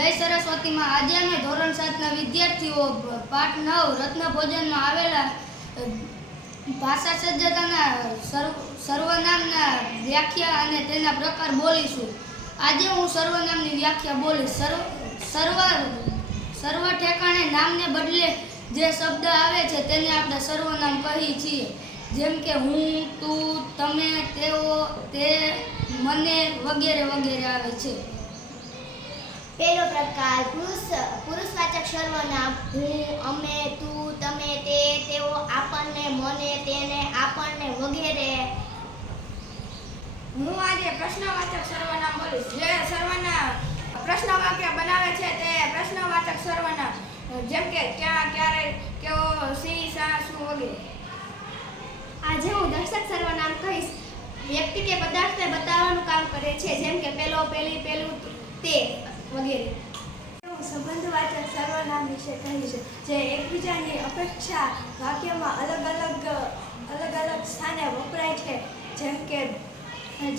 જય સરસ્વતીમાં આજે અમે ધોરણ 7ના વિદ્યાર્થીઓ પાઠ 9 રત્ન ભોજનમાં આવેલા ભાષા સજ્જતાના સર્વનામના વ્યાખ્યા અને તેના પ્રકાર બોલીશું। આજે હું સર્વનામની વ્યાખ્યા બોલીશ। સર્વ ઠેકાણે નામને બદલે જે શબ્દ આવે છે તેને આપણે સર્વનામ કહીએ છીએ, જેમ કે હું, તું, તમે, તેઓ, તે, મને વગેરે વગેરે આવે છે। પહેલો પ્રકાર પુરુષવાચક સર્વનામ હું, અમે, તું, તમે, તે, તેઓ, આપણને, મને, તેને, આપણને વગેરે। હું આજે પ્રશ્નવાચક સર્વનામ બોલીશ। જે સર્વનામ પ્રશ્ન વાક્ય બનાવે છે તે પ્રશ્નવાચક સર્વનામ, જેમ કે ક્યાં, ક્યારે, કેવો, શી, શા, શું વગેરે। આજે હું દર્શક સર્વનામ કહીશ। વ્યક્તિ કે પદાર્થને બતાવવાનું કામ કરે છે, જેમ કે પેલો, પેલી, પેલું, તે વગેરે। હું સંબંધવાચક સર્વનામ વિશે કહીશ, જે એકબીજાની અપેક્ષા વાક્યમાં અલગ અલગ સ્થાને વપરાય છે, જેમ કે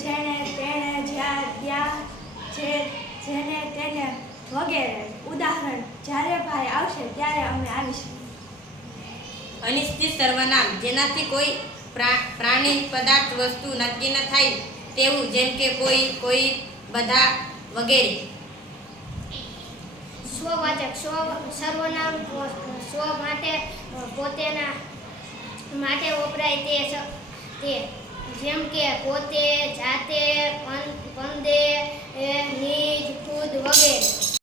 જેણે, તેણે, જ્યાં, ત્યાં, જેને, તેને વગેરે। ઉદાહરણ, જ્યારે ભાઈ આવશે ત્યારે અમે આવીશું। અનિશ્ચિત સર્વનામ, જેનાથી કોઈ પ્રાણી, પદાર્થ, વસ્તુ નક્કી ન થાય તેવું, જેમ કે કોઈ, કોઈ, બધા વગેરે। સ્વવાચક સર્વનામ સ્વ માટે, પોતેના માટે વપરાય તે, જેમ કે પોતે, જાતે, પંદે, નિજ, ખુદ વગેરે।